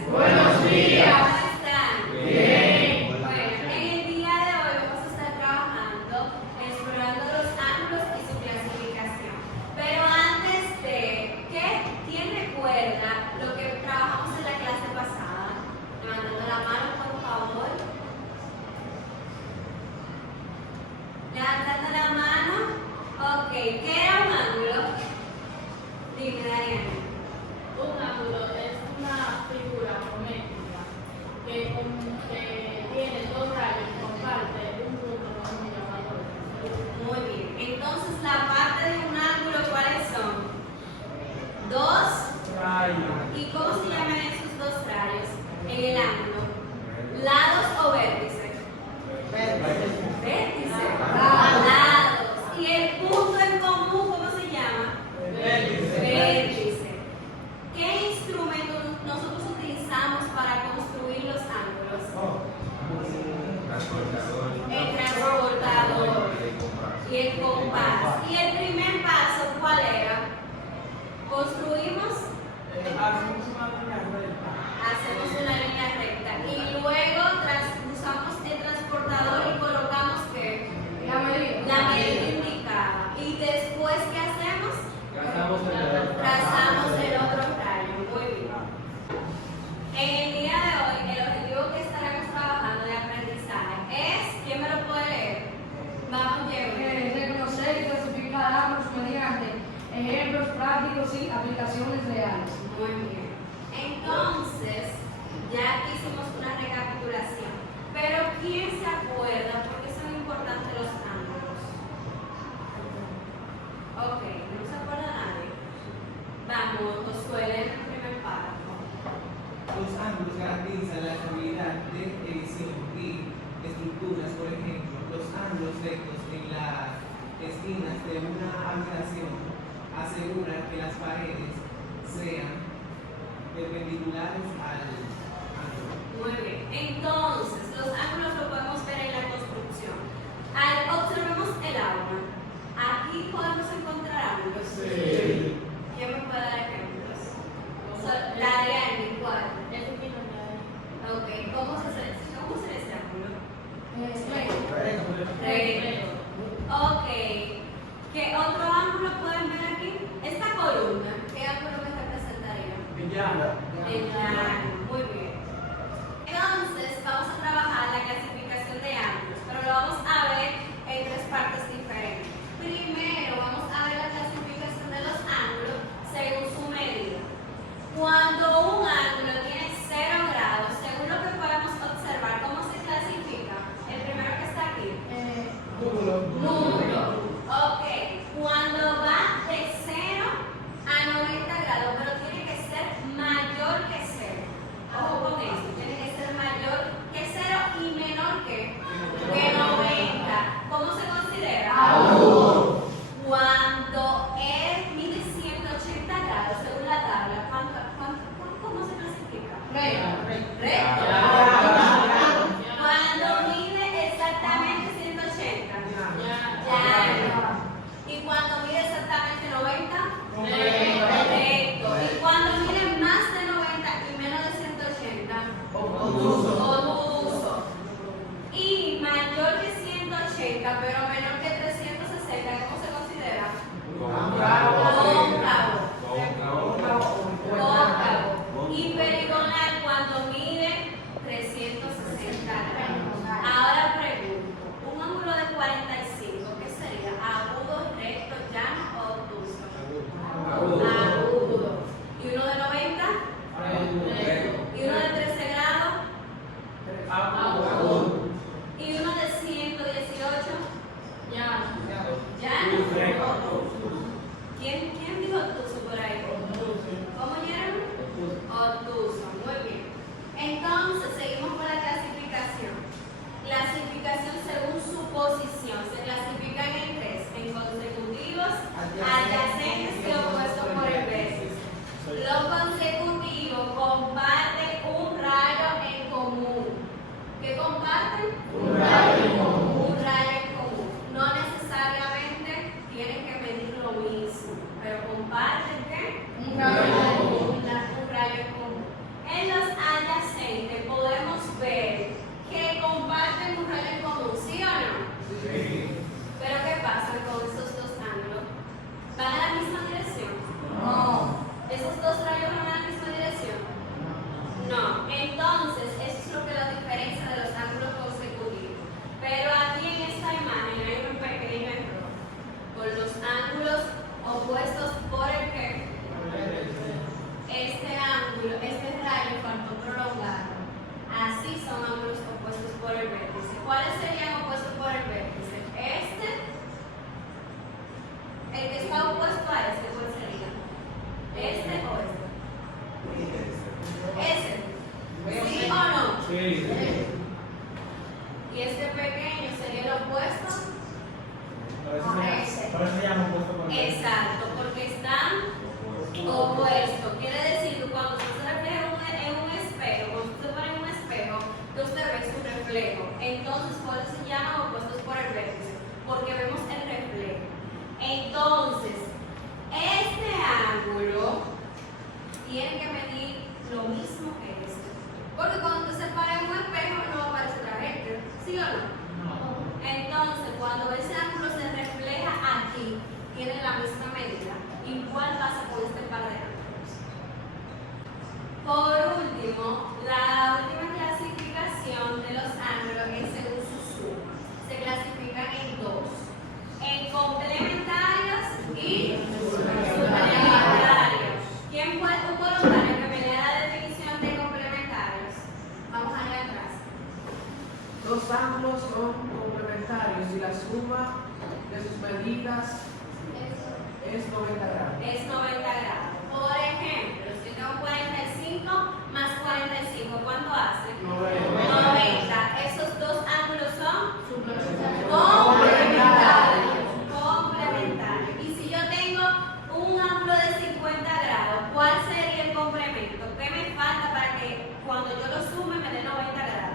Buenos días. ¿Cómo están? Bien. Bueno, en el día de hoy vamos a estar trabajando explorando los ángulos y su clasificación. Pero antes de ¿quién recuerda lo que trabajamos en la clase pasada? Levantando la mano, por favor. Levantando la mano. Ok, ¿qué era un ángulo? Dime, Dariana. Un ángulo es una figura geométrica que tiene dos rayos y comparte un punto con un llamado. Muy bien. Entonces, la parte de un ángulo, ¿cuáles son? Dos. ¿Y cómo se llaman esos dos rayos en el ángulo? ¿Lados o vértices? Vértices. Lados. ¿Y el punto en común, cómo se llama? Vértice. ¿Qué instrumentos nosotros utilizamos para construir los ángulos? El transportador y el compás. ¿Y el primer paso cuál era? Construimos, hacemos una línea recta y luego usamos el transportador y colocamos ¿qué? La medida indicada. Y después, ¿qué hacemos? Trazamos el otro rayo. Muy bien. En el día de hoy, el objetivo que estaremos trabajando de aprendizaje es, ¿quién me lo puede leer? Vamos, Diego. Reconocer y clasificar ángulos mediante ejemplos prácticos y aplicaciones reales. Muy bien. Entonces, ya hicimos una recapitulación. Pero ¿quién se acuerda por qué son importantes los ángulos? Ok, ¿no se acuerda nadie? Vamos, Josué, lee el primer párrafo. Los ángulos garantizan la estabilidad de edición y estructuras. Por ejemplo, los ángulos rectos en las esquinas de una habitación aseguran que las paredes sean perpendiculares al ángulo. Muy bien. Entonces, los ángulos lo podemos ver en la construcción. Observemos el aula. Aquí podemos encontrar ángulos. Sí. ¿Quién me puede dar ejemplos? La Ariana, ¿cuál? Ok, ¿cómo se hace ese ángulo? Recto. Ok. ¿Qué otro ángulo pueden ver aquí? Esta columna, ¿qué ángulo me representaría? El llano. Muy bien. Entonces, vamos a trabajar la clasificación de ángulos, pero lo vamos a ver en tres partes diferentes. Primero, vamos a ver la clasificación de los ángulos según su medida. Cuando un ángulo tiene 0 grados, según lo que podemos observar, ¿cómo se clasifica? El primero que está aquí. Número. Ok. Cuando va de 0 a 90 grados, pero tiene que ser mayor que 0. Ojo con esto, tiene que ser mayor que 0 y menor que 90. ¿Cómo se considera? Cuando mide 180 grados, según la tabla, ¿cómo se clasifica? Recto. Cuando mide exactamente 180, llano. Y cuando mide exactamente 90, recto. Y cuando mide más de 90 y menos de 180, obtuso. Y mayor que 180, pero menor que 360, ¿cómo se considera? Cóncavo. Y perigonal cuando mide Y este pequeño sería el opuesto a ese. Por eso se llama opuesto por medio. Exacto, porque están opuestos. Quiere decir que cuando usted se refleja en un espejo, cuando usted se pone en un espejo, que usted ve su reflejo. Entonces, por eso se llaman opuestos por el vértice, porque vemos el reflejo. Entonces, este ángulo tiene que medir lo mismo que este. Porque cuando usted se para en un espejo no va a aparecer la gente, ¿sí o no? Entonces, cuando ese ángulo se refleja aquí, tiene la misma medida. Igual pasa con este par de ángulos. Por último, la última clasificación de los ángulos es según su suma. Se clasifican en dos: en complementarios y suplementarios. ¿Quién fue un voluntario que me dé la definición de complementarios? Vamos a ver atrás. Los ángulos son complementarios y la suma de sus medidas es 90 grados. Es 90 grados. Por ejemplo, si yo tengo 45 más 45, ¿cuánto hace? 90. Esos dos ángulos son complementarios. Complementarios. Y si yo tengo un ángulo de 50 grados, ¿cuál sería el complemento? ¿Qué me falta para que cuando yo lo sume me dé 90 grados?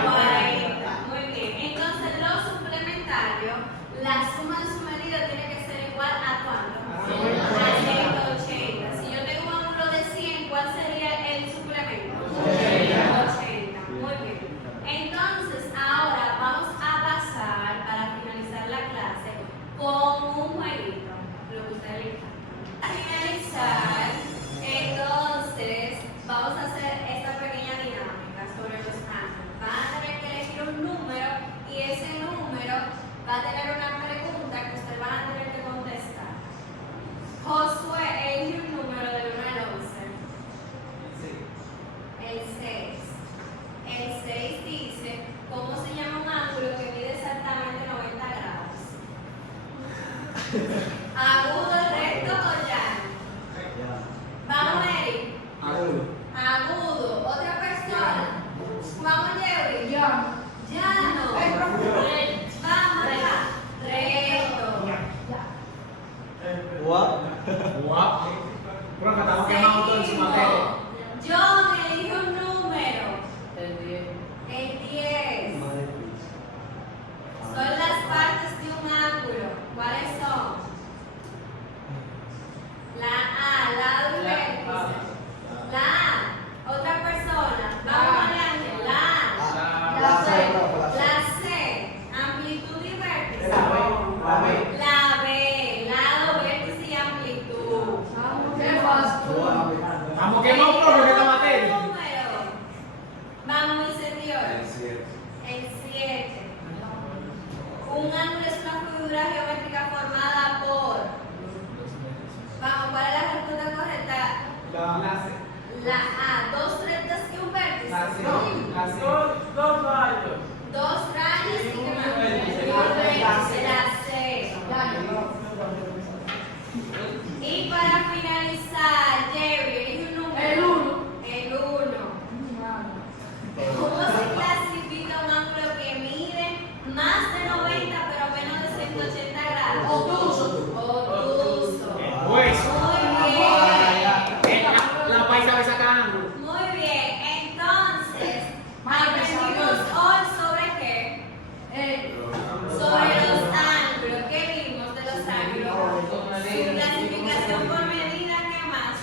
40. Muy bien. Entonces, los suplementarios, la suma de su medida tiene que ser igual a ¿cuánto? A 180. Si yo tengo un ángulo de 100, ¿cuál sería el suplemento? 80. Muy bien. Entonces, ahora vamos a pasar, para finalizar la clase, con un jueguito. Lo que usted elija. Para finalizar, entonces, vamos a hacer esta pequeña dinámica sobre los ángulos. Van a tener que elegir un número y ese número va a tener una pregunta que ustedes van a tener que contestar. Josué, elige un número del 1 al 11. El 6. El 6 dice, ¿cómo se llama un ángulo que mide exactamente 90 grados? ¿Agudo, recto o llano? Vamos, Eric. Agudo. ¿Otra persona? Vamos, Jerry. Ya. Llano. Vamos, recto. Profe, estamos quemando todo en su materia. John, elige un número. El 10. El 10. Son las partes de un ángulo. ¿Cuáles son? La A, lado y vértice. La A. Otra persona. Vamos a leer. La A. La C. La C. Amplitud y vértice. La B. La B. Lado, vértice y amplitud. Vamos, qué fácil. Vamos quemando, profe, que esta materia. Número. Vamos, mi señor. El 7. Un ángulo es una figura geométrica formada por. Vamos, ¿cuál es la respuesta correcta? La C. La A, dos rectas y un vértice. La C. La C. Dos rayos. Dos rayos y qué más? Un vértice. Un vértice, la C. Y para finalizar, Jerry, elige un número. El 1. El 1. ¿Cómo se clasifica un ángulo que mide más de 90 pero menos de 180 grados? Obtuso. Obtuso. Pues, Muy bien. la paisa va sacando. Muy bien. Entonces, aprendimos hoy sobre qué? Sobre los ángulos. ¿Qué vimos de los ángulos? Su clasificación por medida, ¿qué más?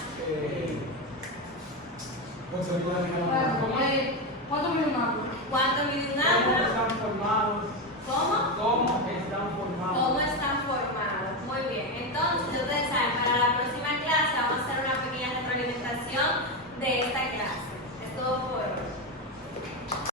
¿Cuánto mide un ángulo? ¿Cuánto mide un ¿Cómo ángulo? están formados? ¿Cómo? ¿Cómo están formados? ¿Cómo están formados? Muy bien. Entonces, ustedes saben, para la próxima clase vamos a hacer una pequeña retroalimentación de esta clase. Es todo por hoy.